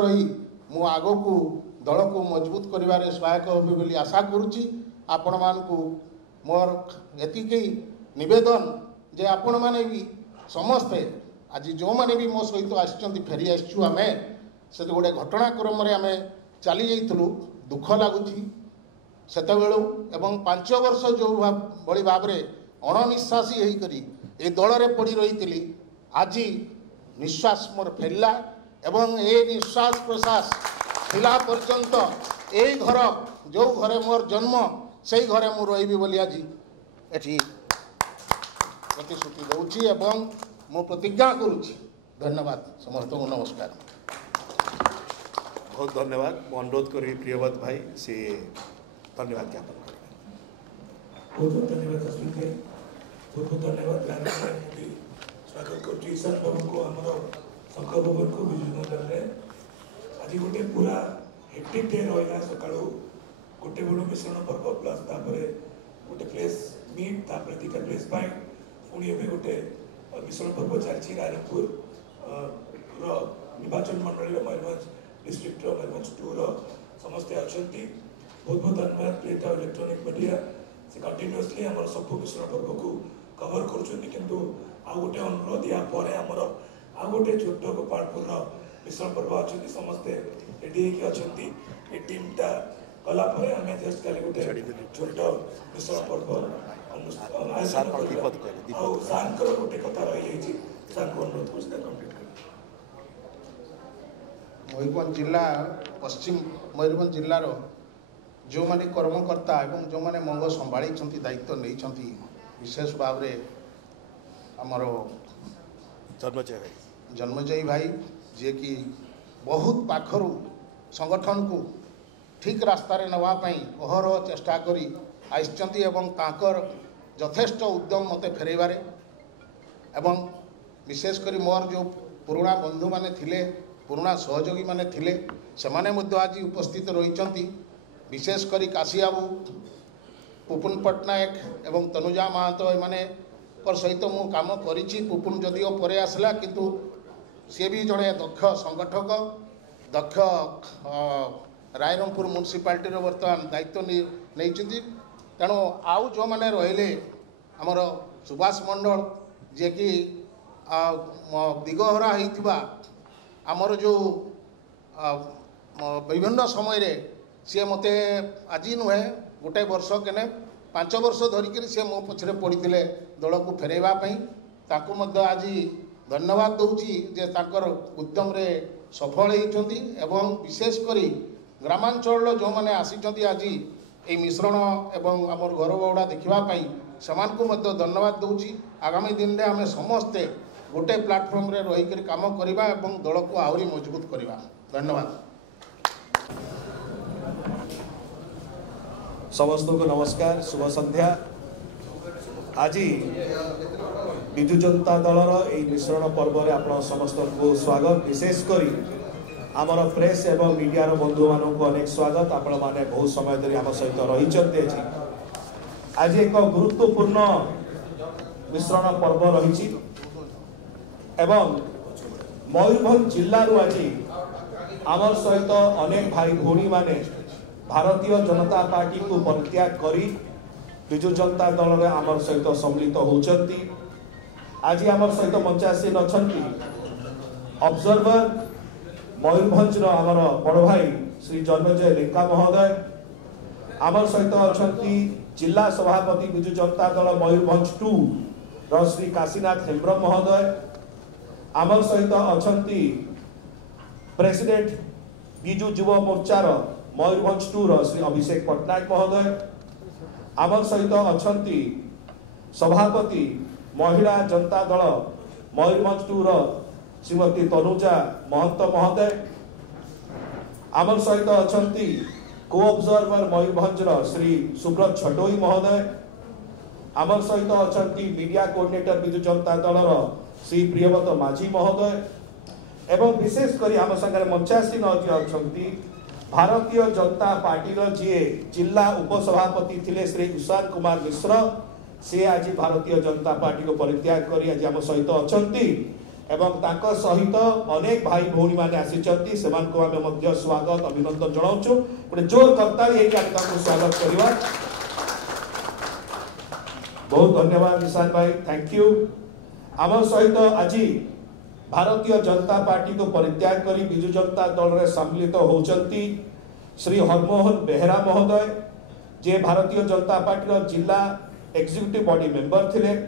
रही मु आगो को दल को मजबूत करिवारे सहायक होबे बोली आशा करूची। आपण मानकु मोर एतिके निवेदन जे आपण माने भी समस्ते आज जो माने भी मो सहित आछंती फेरी आछू आमे से गोटे घटनाक्रम रे आमे चली जाइतलु दुख लागुची सेते बेलु एवं 5 वर्ष जो बड़ी भाव रे अणनिश्वासी हेई करी ए दल रे पड़ी रही आज निश्वास मोर फेरला एवं ए निश्वास प्रश्वास थिला पर्यंत ए घर जो घरे मोर जन्म से घरे मु रही बोली आज एठी प्रतिश्रुति दूची एवं मु प्रतिज्ञा करुच्ची। धन्यवाद समस्त को नमस्कार। बहुत धन्यवाद। अनुरोध करी प्रियवत भाई से धन्यवाद ज्ञापन करें। बहुत बहुत धन्यवाद अश्विन भाई, बहुत बहुत धन्यवाद। स्वागत कर ईशान बाबू को आम शंकर भवन को विजयनगर में आज गोटे पूरा हेक्टिक डे रहा। सका गोटे बड़ मिश्रण पर्व प्लस गोटे प्लेस मीट दीटा प्लेस पुणी गोटे मिश्रण पर्व चलती रायरंगपुर निर्वाचन मंडल मयूरभंज डिस्ट्रिक्ट मयूरभंज 2 समस्ते अच्छा। बहुत बहुत धन्यवाद प्रिंट और इलेक्ट्रोनिक मीडिया से कंटिन्यूअसली आम सब मिश्रण पर्व को कवर कर। आ गोटे अनुरोध या आमर आ गोटे छोट गोपालपुर मिश्रण पर्व अच्छा समस्ते रेडी अच्छा टीमटा गला आम जस्ट खाली गोटे छोट मिश्रण पर्व सार गोटे कथा रही अनुरोध कम्प्लीट मयूरभंज जिला पश्चिम मयूरभंज जिलार जो माने कर्मकर्ता एवं जो माने मंग संभाली दायित्व नहीं विशेष भाव रे आमर जन्मजयी भाई जे कि बहुत पाखरु संगठन को ठीक रास्ता रे नवा पई अहरह चेष्टा करी आइछंती एवं ताकर यथेष्ट उद्यम मते फेरैबारे एवं विशेष करी मोर जो पुराना बंधु माने थिले पुराना सहयोगी माने थिले सेमाने मध्य आज उपस्थित रहिछंती। विशेष करी काशीबाबू पुपुन पट्टनायक एवं तनुजा महातो एमाने पर सहित मु काम करिछि। पुपुन जदिओ परे आसला किंतु सी भी जड़े दक्ष संगठक दक्ष रायरंगपुर म्युनिसिपालिटी बर्तमान दायित्व नहीं। तेणु आउ जो मैंने रहिले आमर सुभाष मंडल जे कि दिगहरा होइथिबा आमर जो विभिन्न समय रे सी मते आज नुहे गोटे वर्ष केने 5 वर्ष धरिक सी मो पछरे पड़ते दल को फेरैवाई आज धन्यवाद दूची जे ताकर उद्यम रे सफल होती। एवं विशेष करी ग्रामांचल जो मैंने आसी आज ये मिश्रण एवं आमर घर बउड़ा देखापी से धन्यवाद दूची। आगामी दिन में आम समस्ते गोटे प्लाटफर्म रे रही काम करवा एवं दल को आहरी मजबूत करवा। धन्यवाद। समस्त को नमस्कार, शुभ संध्या। आज विजु जनता दलर यह मिश्रण पर्व में आप समस्त को स्वागत। विशेषकर आमर प्रेस एवं मीडिया बंधु मान को अनेक स्वागत। आपण माने बहुत समय धरी आम सहित रही। आज एक गुरुत्वपूर्ण मिश्रण पर्व रही एवं मयूरभंज जिलू आज आमर सहित अनेक भाई भौणी माने भारतीय जनता पार्टी को परित्याग करी विजु जनता दल में आमर सहित सम्मिलित होती। आज आमर सहित मंचासीन अच्छा ऑब्जर्वर मयूरभंज आमर बड़ भाई श्री जन्मजय लेंका महोदय, आमर सहित अच्छा जिला सभापति विजु जनता दल मयूरभंज 2 श्री काशीनाथ हेम्ब्रम महोदय, आमर सहित अच्छा प्रेसिडेंट विजु युव मोर्चार मयूरभंज 2 श्री अभिषेक पट्टनायक महोदय, आमर सहित अच्छा सभापति महिला जनता दल मयूरभंज 2 श्रीमती तनुजा महंत महोदय, आमर सहित अच्छा को ऑब्जर्वर मयूरभंज श्री सुब्रत छटोई महोदय, आमर सहित अच्छा मीडिया कोऑर्डिनेटर विजु जनता दल श्री प्रियव्रत माझी महोदय एवं विशेषकर आम संगे मंचासीन अच्छा भारतीय जनता पार्टी जी जिला उपसभापति थिले श्री ईशान कुमार मिश्र, से आज भारतीय जनता पार्टी को परित्याग कर आज आम सहित अच्छा एवं ताको सहित अनेक भाई भौणी माने आसीचंती सेमान को आमे मध्य स्वागत अभिनंदन जणाउछु गोटे जोर करताली हे कि आमे ताको स्वागत करिवा बहुत धन्यवाद निशान भाई थैंक यू आम सहित आज भारतीय जनता पार्टी को परित्याग करी बिजु जनता दल रे सम्मिलित होचंती श्री हरमोहन बेहरा महोदय जे भारतीय जनता पार्टी जिला एग्जीक्यूटिव बॉडी मेंबर थिले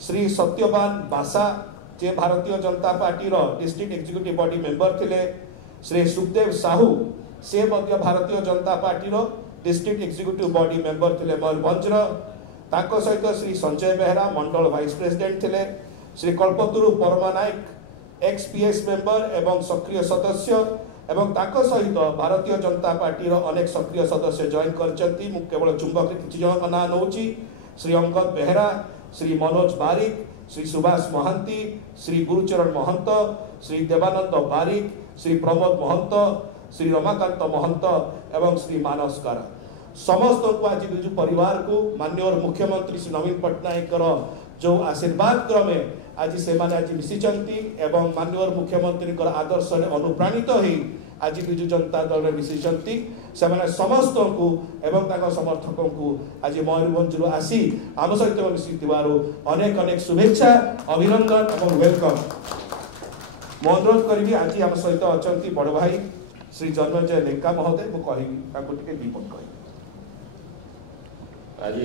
श्री सत्यवान बासा जे Bharatiya Janata party district executive body member थिले श्री सुखदेव साहू से मध्य Bharatiya Janata party district executive body member थिले मयूरभंज ताको सहित श्री संजय बेहरा मंडल वाइस प्रेसिडेंट थिले श्री कल्पतरु परमा नायक एक्सपीएस मेंबर एवं सक्रिय सदस्य एवं ताको सहित भारतीय जनता पार्टी अनेक सक्रिय सदस्य जॉइन करचंती मु केवल चुंबक किछि जन ना नउची श्री अंगद बेहरा श्री मनोज बारिक श्री सुभाष महांती श्री गुरुचरण महंत श्री देवानंद बारिक श्री प्रमोद महंत श्री रमाकांत महंत एवं श्री मानस कारा समस्त को आज बिजु परिवार को माननीय मुख्यमंत्री श्री नवीन पट्टनायक जो आशीर्वाद क्रमे आज से माने आज मिशिचंती एवं माननीय मुख्यमंत्री आदर्श रे अनुप्राणित होई आज बिजु जनता दल रे मिशिचंती से माने समस्त को एवं ताका समर्थकों को आज मयूरभंज रु आसी आम सहित मिशिथिबारु अनेक अनेक शुभेच्छा अभिनंदन एवं वेलकम मो अनुरोध करी आज आम सहित अचंती बड़ भाई श्री जन्मजय लेंका महोदय मु कहिबी ताको टिके दीपक कहि आज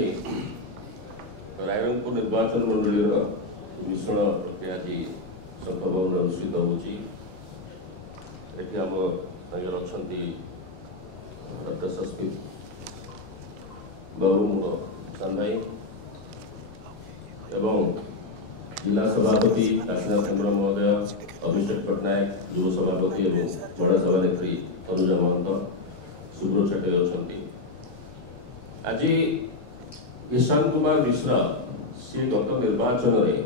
रायरंगपुर निर्वाचन मंडली मिश्रण प्रक्रिया आज संभव अनुष्ठित होची आम अच्छा डॉक्टर सस्मित बाबू मोर सान भाई एवं जिला सभापति काशीनाथ हेम्ब्रम महोदय अभिषेक पट्टनायक युव सभापति एवं बड़ा सभानेत्री अनुजा महंत सुब्रत छटे अच्छा आज ईशान कुमार मिश्र सी गत निर्वाचन में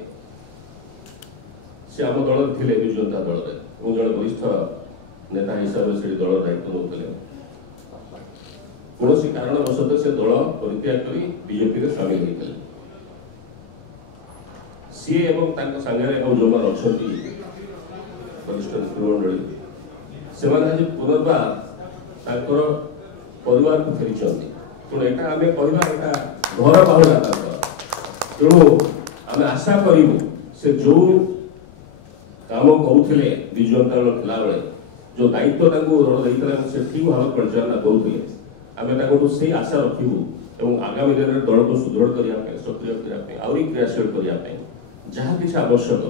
सी आम दल थे विजु जनता दल में जड़े वरिष्ठ नेता हिसाब से दल दायित्व नौते कौन कारणवशत से दल परित्याग कर बीजेपी में सामिल होते सी एवं सागर जो अच्छा वरिष्ठ नेतृमंडली से आज पुनर्बार परिवार को फेरी तेणु यहाँ आम कह घर बाहुला तेणु आम आशा करूँ से जो काम करुले विजु जनता दल थिला बेले जो दायित्व दल देता से ठीक भाव परिचालना करुले आम से आशा रखू और आगामी दिन में दल को सुदृढ़ करने सक्रिय करने आहरी क्रियाशील करने जहाँ कि आवश्यक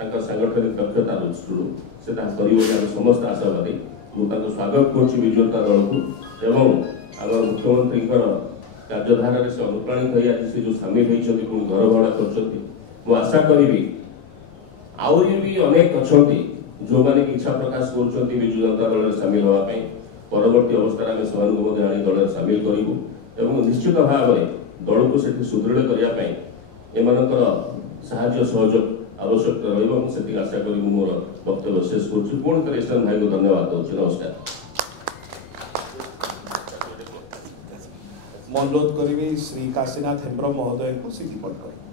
सांगठनिक दक्षता दृष्टि से कर समस्त आशावादी मुझे स्वागत करुँच विजु जनता दल को एवं आम मुख्यमंत्री कार्यधारा से अनुप्राणित हो आज से जो सामिल होती घर भड़ा कर आशा करी आहरी भी अनेक अच्छा जो मैंने इच्छा प्रकाश कर विजु जनता दल में सामिल होगापी परवर्ती अवस्था में से दल में सामिल करूँ निश्चित भाव में दल को सुदृढ़ करने एमंकर साहाय्य सहयोग आवश्यकता रही आशा करी मोर वक्तव्य शेष कर पुणी थे ईशान भाई को धन्यवाद दूसरी नमस्कार अनुरोध करी श्री काशीनाथ हेम्ब्रम महोदय को श्री दीपक कर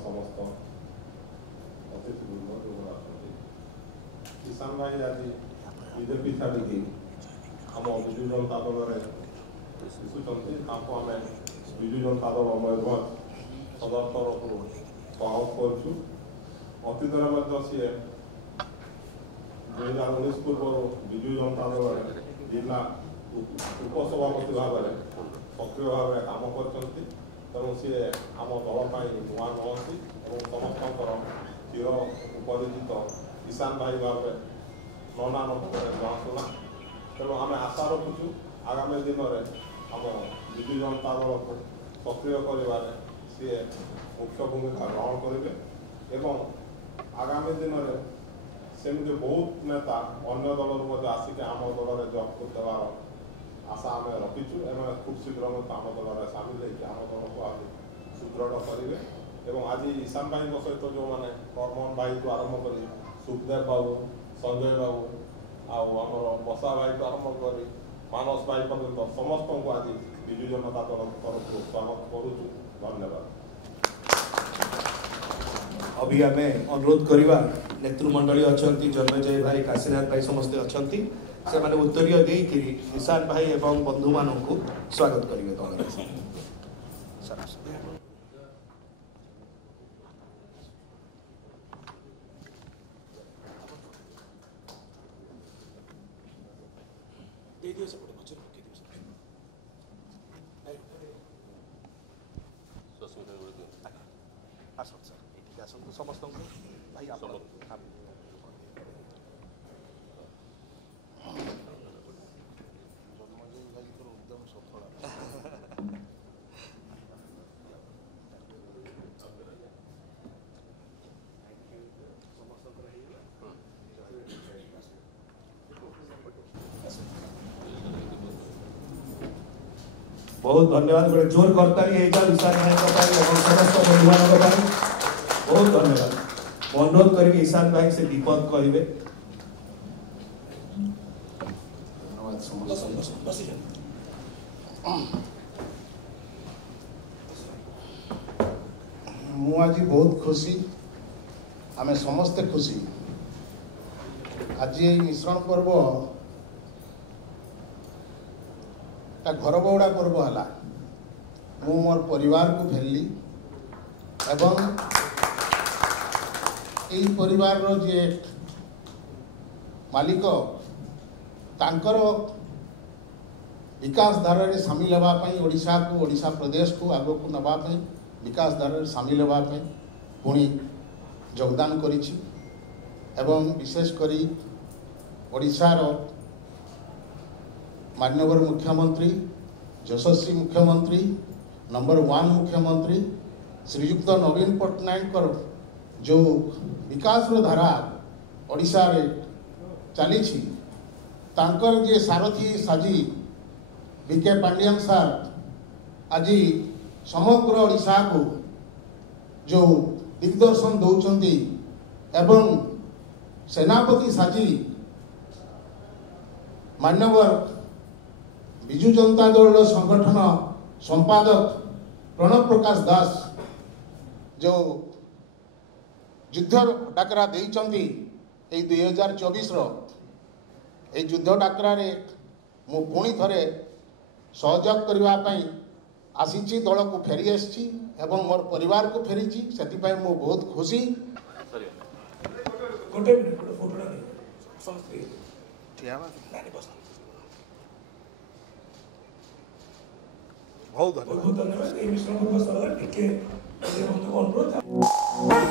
समस्त किसान भाई आज बीजेपी छाड़ी आम विजु जनता दल मिशुंट आम विजु जनता दल मयूरभंज सदर तरफ स्वागत करुँ अतीत सी 2019 पूर्व विजु जनता दल जिला उपसभापति भाव में सक्रिय भाव में काम कर तेणु सी आम दल नुआ नुहति और समस्त चिर उपरिचित किसान भाई भाव में नना जनाशुना तेणु आम आशा रखुचु आगामी दिन में आम विजु जनता दल को सक्रिय कर सी मुख्य भूमिका ग्रहण करेंगे आगामी दिन में सेमती बहुत नेता अन्य दल आसिक आम दल में जब देवार आशा आम रखीचु एवं खूब शीघ्र आम दल में सामिल होकर आम दल को आज सुदृढ़ करेंगे आज ईशान भाई सहित जो मैंने करमोहन भाई को आरंभ कर सुखदेव बाबू संजय बाबू आमर बसा भाई को आरंभ कर मानस भाई पर्यटन समस्त को आज ବିଜୁ ଜନତା ଦଳ ତରଫରୁ ସ୍ୱାଗତ କରୁଛୁ। ଧନ୍ୟବାଦ। अभी आम अनुरोध करवा नेतृमंडली अच्छा जन्मजय भाई काशीनाथ भाई समस्ते अच्छा से मैंने उत्तरीय देकर निशान भाई एवं बंधु मान को स्वागत करेंगे दल समस्त भाई बहुत धन्यवाद गोटे जोर करताली ईशान भाई समस्त बंधु मान बहुत धन्यवाद। अनुरोध करके ईशान भाई से दीपक कहे मु आज बहुत खुशी आम समस्ते खुशी आज ये मिश्रण पर्व घर बउड़ा पर्व है मु मोर परिवार को फेरली एवं यही परिवार जे मालिक तांकर विकास धारा रे सामिल होगापी ओडिशा को ओडिशा प्रदेश को आग को नवापी विकास धारा रे सामिल होगापी पुणी योगदान करिछि एवं विशेष करी ओडिशार माननीय मुख्यमंत्री यशस्वी मुख्यमंत्री नंबर 1 मुख्यमंत्री श्रीयुक्त नवीन पट्टनायक जो विकास धारा ओडिशा रे चली तांकर जे सारथी साजी बीके पांडियन सार आज समग्र ओडिशा को जो दिग्दर्शन दौरान एवं सेनापति साजी मान्यवर विजु जनता दल संगठन संपादक प्रणव प्रकाश दास जो युद्ध डाकरा देइचंती 2024 युद्ध डाकरा रे मु पुणी थरे सहयोग करने आसी दल को फेरी आसी एवं मोर परिवार को फेरी से मु बहुत खुशी। बहुत धन्यवाद। धन्यवाद।